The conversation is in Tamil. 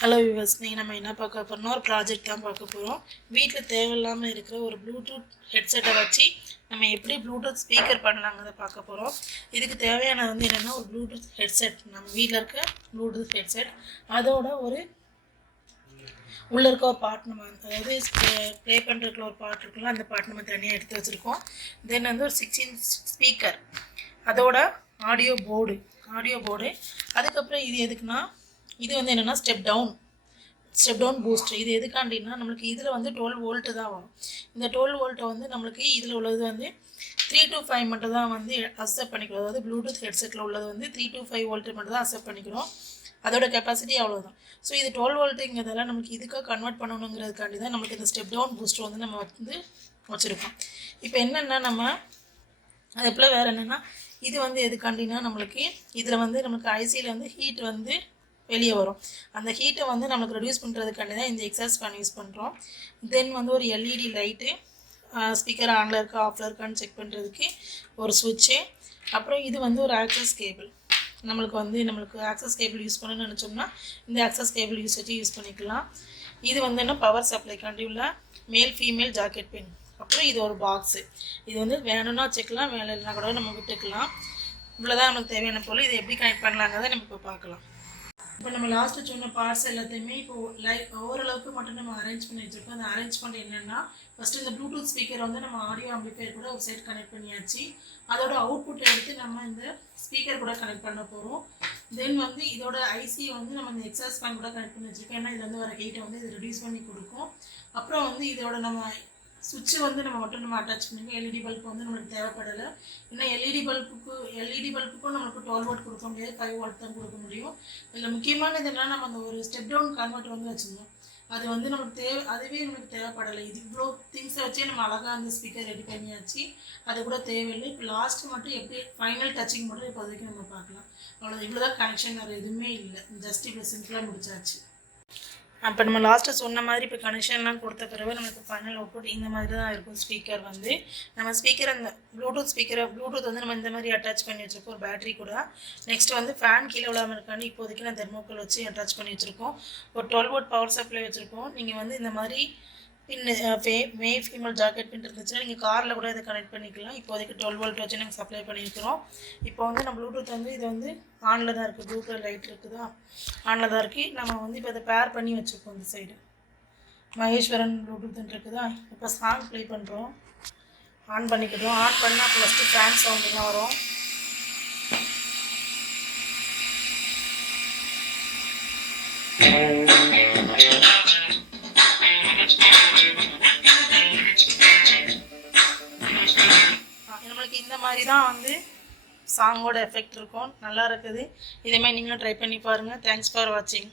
ஹலோ வியூவர்ஸ், நம்ம என்ன பார்க்க போகிறோம்னா ஒரு ப்ராஜெக்ட் தான் பார்க்க போகிறோம். வீட்டில் தேவையில்லாமல் இருக்கிற ஒரு ப்ளூடூத் ஹெட்செட்டை வச்சு நம்ம எப்படி ப்ளூடூத் ஸ்பீக்கர் பண்ணலாங்கிறத பார்க்க போகிறோம். இதுக்கு தேவையானது வந்து என்னென்னா ஒரு ப்ளூடூத் ஹெட்செட், நம்ம வீட்டில் இருக்க ப்ளூடூத் ஹெட்செட், அதோட ஒரு உள்ளே இருக்க ஒரு பார்ட் நம்ம அதாவது ப்ளே பண்ணுறதுக்குள்ள ஒரு பார்ட் இருக்குல்ல, அந்த பார்ட் நம்ம தனியாக எடுத்து வச்சுருக்கோம். தென் வந்து ஒரு 6 inch ஸ்பீக்கர், அதோட ஆடியோ போர்டு. அதுக்கப்புறம் இது எதுக்குன்னா, இது வந்து என்னென்னா ஸ்டெப் டவுன் பூஸ்டர். இது எதுக்காண்டின்னா நம்மளுக்கு இதில் வந்து 12 வோல்ட்டு தான் வரும். இந்த 12 வோல்ட்டை வந்து நம்மளுக்கு இதில் உள்ளது வந்து 3 to 5 மட்டும் தான் வந்து அக்செப்ட் பண்ணிக்கிறோம். அதாவது ப்ளூடூத் ஹெட்செட்டில் உள்ளது வந்து 3 to 5 வோல்ட்டு மட்டும் தான் அக்செப்ட் பண்ணிக்கிறோம். அதோட கெப்பாசிட்டி அவ்வளோதான். ஸோ இது 12 வோல்ட்டுங்கிறதெல்லாம் நமக்கு இதுக்காக கன்வெர்ட் பண்ணணுங்கிறதுக்காண்டி தான் நம்மளுக்கு இந்த ஸ்டெப் டவுன் பூஸ்டர் வந்து நம்ம வந்து வச்சுருக்கோம். இப்போ என்னென்னா நம்ம அது போல் வேறு என்னென்னா, இது வந்து எதுக்காண்டினா நம்மளுக்கு இதில் வந்து நமக்கு ஐசியில் வந்து ஹீட் வந்து வெளியே வரும். அந்த ஹீட்டை வந்து நமக்கு ரெடியூஸ் பண்ணுறதுக்காண்டி தான் இந்த எக்ஸாஸ்ட் ஃபேன் யூஸ் பண்ணுறோம். தென் வந்து ஒரு எல்இடி லைட்டு, ஸ்பீக்கர் ஆனில் இருக்கா ஆஃபில் இருக்கான்னு செக் பண்ணுறதுக்கு ஒரு சுவிட்சு, அப்புறம் இது வந்து ஒரு ஆக்சஸ் கேபிள். நம்மளுக்கு ஆக்சஸ் கேபிள் யூஸ் பண்ணணும்னு நினச்சோம்னா இந்த ஆக்சஸ் கேபிள் யூஸ் பண்ணிக்கலாம். இது வந்து என்ன பவர் சப்ளைக்காண்டி உள்ள மேல் ஃபீமேல் ஜாக்கெட் பின். அப்புறம் இது ஒரு பாக்ஸு. இது வந்து வேணும்னா வச்சுக்கலாம், வேலை இல்லைனா கூட நம்ம விட்டுக்கலாம். இவ்வளோதான் நமக்கு தேவையான பொருள். இதை எப்படி கனெக்ட் பண்ணலாங்கிறத நம்ம இப்போ பார்க்கலாம். இப்போ நம்ம லாஸ்ட்டு சொன்ன பார்ட்ஸ் எல்லாத்தையுமே இப்போ ஓரளவுக்கு மட்டும் நம்ம அரேஞ்ச் பண்ணி வச்சுருக்கோம். அந்த அரேஞ்ச்மெண்ட் என்னென்னா, ஃபஸ்ட்டு இந்த ப்ளூடூத் ஸ்பீக்கர் வந்து நம்ம ஆடியோ ஆம்பிளிஃபையர் கூட ஒரு சைட் கனெக்ட் பண்ணியாச்சு. அதோட அவுட்புட்டை எடுத்து நம்ம இந்த ஸ்பீக்கர் கூட கனெக்ட் பண்ண போகிறோம். தென் வந்து இதோட ஐசி வந்து நம்ம இந்த எக்ஸாஸ்ட் ஃபேன் கூட கனெக்ட் பண்ணி வச்சுருக்கோம். ஏன்னா இது வந்து வர ஹீட்டை வந்து இது ரெடியூஸ் பண்ணி கொடுக்கும். அப்புறம் வந்து இதோட நம்ம சுவிட்சு வந்து நம்ம அட்டாச் பண்ணிக்கோம். எல்இடி பல்ப் வந்து நம்மளுக்கு தேவைப்படலை. ஏன்னா எல்இடி பல்புக்கும் நம்மளுக்கு 12 வோல்ட் கொடுக்க முடியாது, 5 வோல்ட் தான் கொடுக்க முடியும். இதில் முக்கியமானது என்னென்னா, நம்ம அந்த ஒரு ஸ்டெப் டவுன் கன்வெர்ட் வந்து வச்சுருந்தோம். அது வந்து நமக்கு அதுவே நமக்கு தேவைப்படலை. இது இவ்வளோ திங்ஸை வச்சே நம்ம அழகாக அந்த ஸ்பீக்கர் ரெடி பண்ணியாச்சு. அது கூட தேவையில்லை. இப்போ லாஸ்ட்டு மட்டும் எப்படி ஃபைனல் டச்சிங் மட்டும் இப்போதைக்கு நம்ம பார்க்கலாம். அவ்வளோ இவ்வளோதான் கனெக்ஷன், வேறு எதுவுமே இல்லை. ஜஸ்ட் இப்போ சிம்பிளாக முடிச்சாச்சு. அப்போ நம்ம லாஸ்ட்டு சொன்ன மாதிரி இப்போ கனெக்ஷன்லாம் கொடுத்த பிறகு நமக்கு ஃபைனல் அவுட்புட் இந்த மாதிரி தான் இருக்கும். ஸ்பீக்கர் வந்து நம்ம ஸ்பீக்கர் அந்த ப்ளூடூத் வந்து நம்ம இந்த மாதிரி அட்டாச் பண்ணி வச்சுருக்கோம் ஒரு பேட்டரி கூட. நெக்ஸ்ட் வந்து ஃபேன் கீழே விழாமல் இருக்கான்னு இப்போதைக்கு நான் தெர்மோக்கோல் வச்சு அட்டாச் பண்ணி வச்சுருக்கோம். ஒரு 12 வோல்ட் பவர் சப்ளை வச்சுருக்கோம். நீங்கள் வந்து இந்த மாதிரி மேல் ஃபீமேல் ஜாக்கெட் பின் இருந்துச்சுன்னா நீங்கள் காரில் கூட இதை கனெக்ட் பண்ணிக்கலாம். இப்போதைக்கு 12 வோல்ட் வச்சு நாங்கள் சப்ளை பண்ணியிருக்கிறோம். இப்போ வந்து நம்ம ப்ளூடூத் வந்து இது வந்து ஆனில் தான் இருக்குது. ப்ளூ கலர் லைட் இருக்குதா, ஆனில் தான் இருக்குது. நம்ம வந்து இப்போ அதை பேர் பண்ணி வச்சுருக்கோம். இந்த சைடு மகேஸ்வரன் ப்ளூடூத்ன்னு இருக்குதா. இப்போ சாங் ப்ளே பண்ணுறோம், ஆன் பண்ணிக்கிட்டோம். ஆன் பண்ணால் ஃபஸ்ட்டு ஃபேன் சவுண்டு தான் வரும். நம்மளுக்கு இந்த மாதிரி தான் வந்து சாங்கோட எஃபெக்ட் இருக்கும். நல்லா இருக்குது. இதேமாதிரி நீங்களும் ட்ரை பண்ணி பாருங்கள். தேங்க்ஸ் ஃபார் வாட்சிங்.